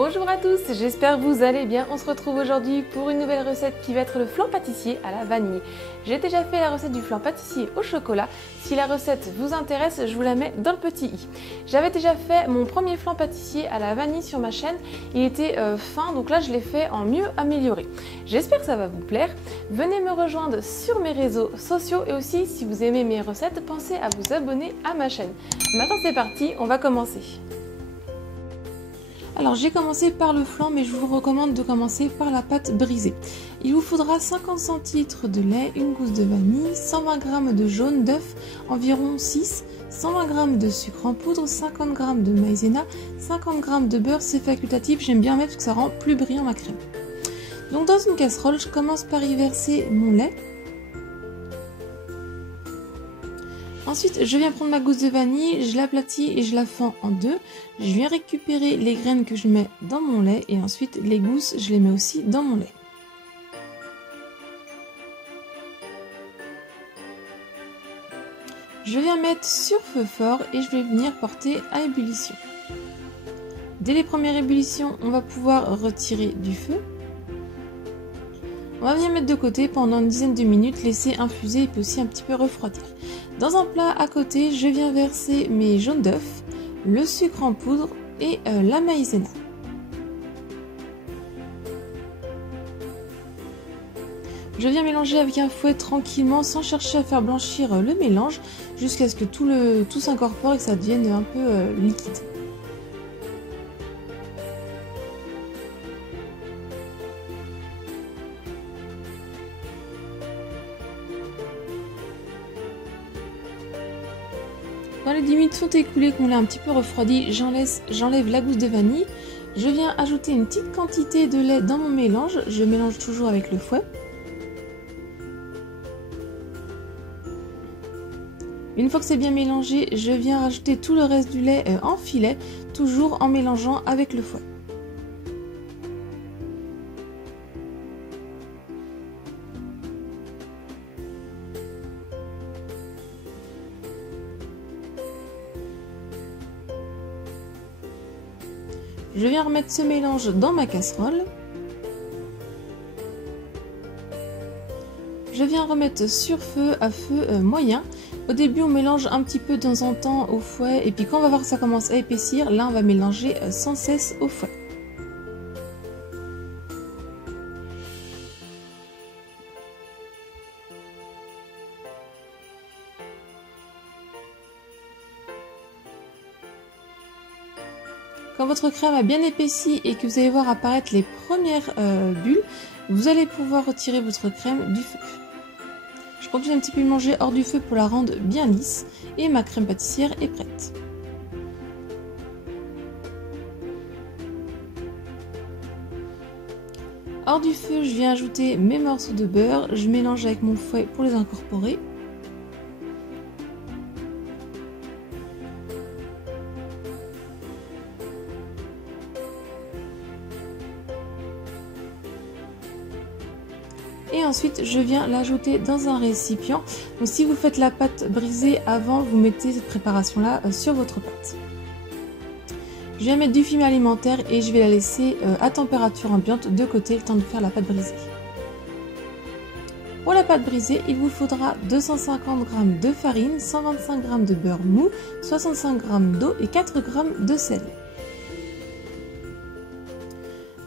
Bonjour à tous, j'espère que vous allez bien. On se retrouve aujourd'hui pour une nouvelle recette qui va être le flan pâtissier à la vanille. J'ai déjà fait la recette du flan pâtissier au chocolat. Si la recette vous intéresse, je vous la mets dans le petit i. J'avais déjà fait mon premier flan pâtissier à la vanille sur ma chaîne. Il était fin, donc là je l'ai fait en mieux amélioré. J'espère que ça va vous plaire. Venez me rejoindre sur mes réseaux sociaux et aussi si vous aimez mes recettes, pensez à vous abonner à ma chaîne. Maintenant c'est parti, on va commencer. Alors j'ai commencé par le flan, mais je vous recommande de commencer par la pâte brisée. Il vous faudra 50 centilitres de lait, une gousse de vanille, 120 g de jaune d'œuf, environ 6, 120 g de sucre en poudre, 50 g de maïzena, 50 g de beurre, c'est facultatif, j'aime bien mettre parce que ça rend plus brillant ma crème. Donc dans une casserole, je commence par y verser mon lait. Ensuite, je viens prendre ma gousse de vanille, je l'aplatis et je la fends en deux. Je viens récupérer les graines que je mets dans mon lait et ensuite les gousses, je les mets aussi dans mon lait. Je viens mettre sur feu fort et je vais venir porter à ébullition. Dès les premières ébullitions, on va pouvoir retirer du feu. On va venir mettre de côté pendant une dizaine de minutes, laisser infuser et puis aussi un petit peu refroidir. Dans un plat à côté, je viens verser mes jaunes d'œufs, le sucre en poudre et la maïzena. Je viens mélanger avec un fouet tranquillement sans chercher à faire blanchir le mélange jusqu'à ce que tout s'incorpore et que ça devienne un peu liquide. Quand les 10 minutes sont écoulées, qu'on l'a un petit peu refroidi, j'enlève la gousse de vanille. Je viens ajouter une petite quantité de lait dans mon mélange. Je mélange toujours avec le fouet. Une fois que c'est bien mélangé, je viens rajouter tout le reste du lait en filet, toujours en mélangeant avec le fouet. Je viens remettre ce mélange dans ma casserole. Je viens remettre sur feu à feu moyen. Au début, on mélange un petit peu de temps en temps au fouet. Et puis quand on va voir que ça commence à épaissir, là, on va mélanger sans cesse au fouet. Quand votre crème a bien épaissi et que vous allez voir apparaître les premières bulles, vous allez pouvoir retirer votre crème du feu. Je continue un petit peu mélanger hors du feu pour la rendre bien lisse et ma crème pâtissière est prête. Hors du feu, je viens ajouter mes morceaux de beurre, je mélange avec mon fouet pour les incorporer. Et ensuite, je viens l'ajouter dans un récipient. Donc si vous faites la pâte brisée avant, vous mettez cette préparation-là sur votre pâte. Je viens mettre du fumier alimentaire et je vais la laisser à température ambiante de côté le temps de faire la pâte brisée. Pour la pâte brisée, il vous faudra 250 g de farine, 125 g de beurre mou, 65 g d'eau et 4 g de sel.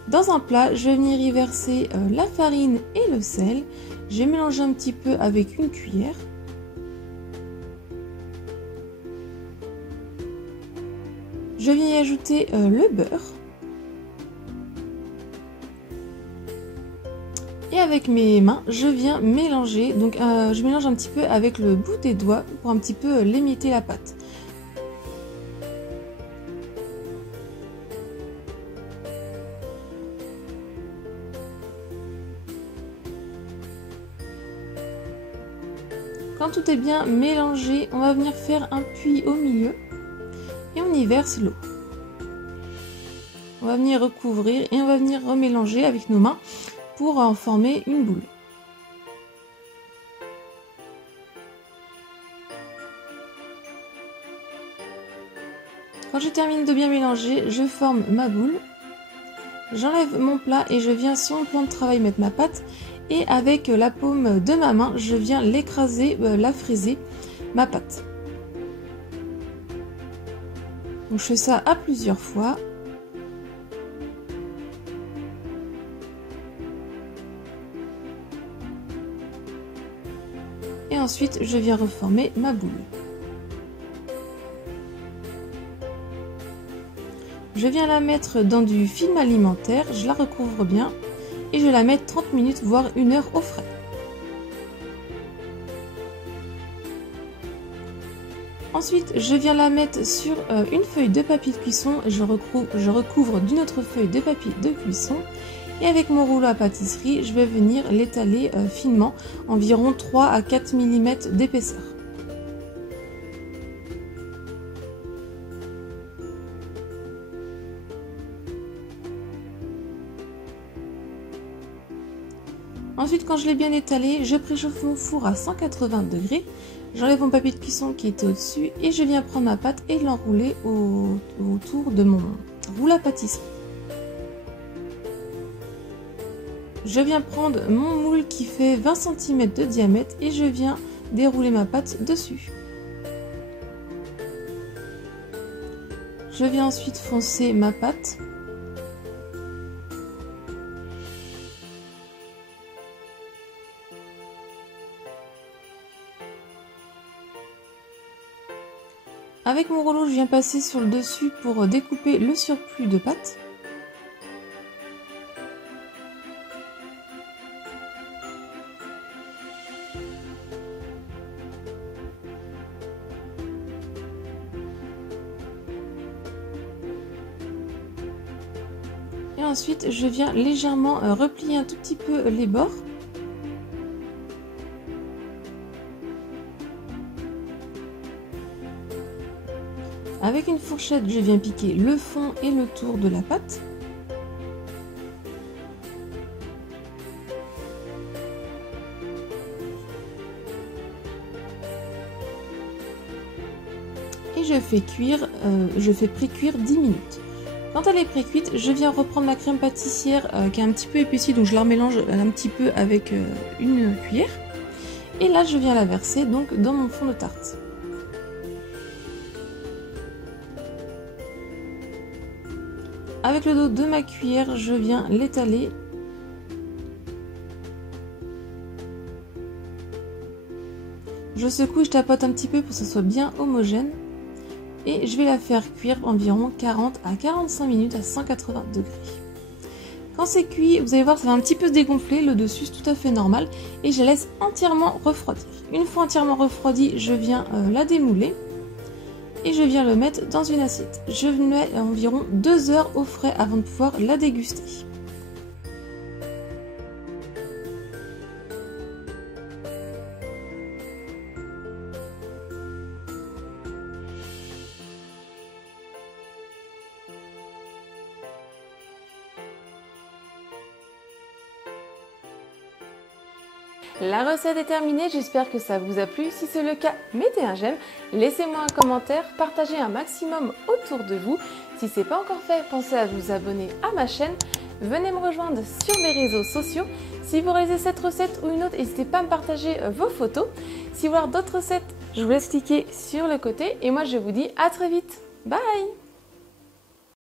Dans un plat, je vais venir y verser la farine et le sel. Je vais mélanger un petit peu avec une cuillère. Je viens y ajouter le beurre. Et avec mes mains, je viens mélanger. Donc je mélange un petit peu avec le bout des doigts pour un petit peu l'émietter la pâte. Quand tout est bien mélangé, on va venir faire un puits au milieu et on y verse l'eau. On va venir recouvrir et on va venir remélanger avec nos mains pour en former une boule. Quand je termine de bien mélanger, je forme ma boule J'enlève mon plat et je viens sur mon plan de travail mettre ma pâte. Et avec la paume de ma main, je viens l'écraser, la friser, ma pâte. Donc je fais ça à plusieurs fois. Et ensuite, je viens reformer ma boule. Je viens la mettre dans du film alimentaire, je la recouvre bien et je la mets 30 minutes voire 1 heure au frais. Ensuite, je viens la mettre sur une feuille de papier de cuisson, je recouvre d'une autre feuille de papier de cuisson et avec mon rouleau à pâtisserie, je vais venir l'étaler finement, environ 3 à 4 mm d'épaisseur. Ensuite, quand je l'ai bien étalé, je préchauffe mon four à 180 degrés. J'enlève mon papier de cuisson qui était au-dessus et je viens prendre ma pâte et l'enrouler autour de mon rouleau à pâtisserie. Je viens prendre mon moule qui fait 20 cm de diamètre et je viens dérouler ma pâte dessus. Je viens ensuite foncer ma pâte. Avec mon rouleau, je viens passer sur le dessus pour découper le surplus de pâte. Et ensuite, je viens légèrement replier un tout petit peu les bords. Avec une fourchette, je viens piquer le fond et le tour de la pâte. Et je fais pré-cuire 10 minutes. Quand elle est pré-cuite, je viens reprendre ma crème pâtissière qui est un petit peu épaissie, donc je la mélange un petit peu avec une cuillère. Et là, je viens la verser donc dans mon fond de tarte. Avec le dos de ma cuillère, je viens l'étaler. Je secoue et je tapote un petit peu pour que ce soit bien homogène. Et je vais la faire cuire environ 40 à 45 minutes à 180 degrés. Quand c'est cuit, vous allez voir, ça va un petit peu se dégonfler. Le dessus, c'est tout à fait normal. Et je la laisse entièrement refroidir. Une fois entièrement refroidie, je viens la démouler. Et je viens le mettre dans une assiette. Je mets environ 2 heures au frais avant de pouvoir la déguster. La recette est terminée, j'espère que ça vous a plu. Si c'est le cas, mettez un j'aime, laissez-moi un commentaire, partagez un maximum autour de vous. Si ce n'est pas encore fait, pensez à vous abonner à ma chaîne. Venez me rejoindre sur mes réseaux sociaux. Si vous réalisez cette recette ou une autre, n'hésitez pas à me partager vos photos. Si vous voulez d'autres recettes, je vous laisse cliquer sur le côté. Et moi, je vous dis à très vite. Bye!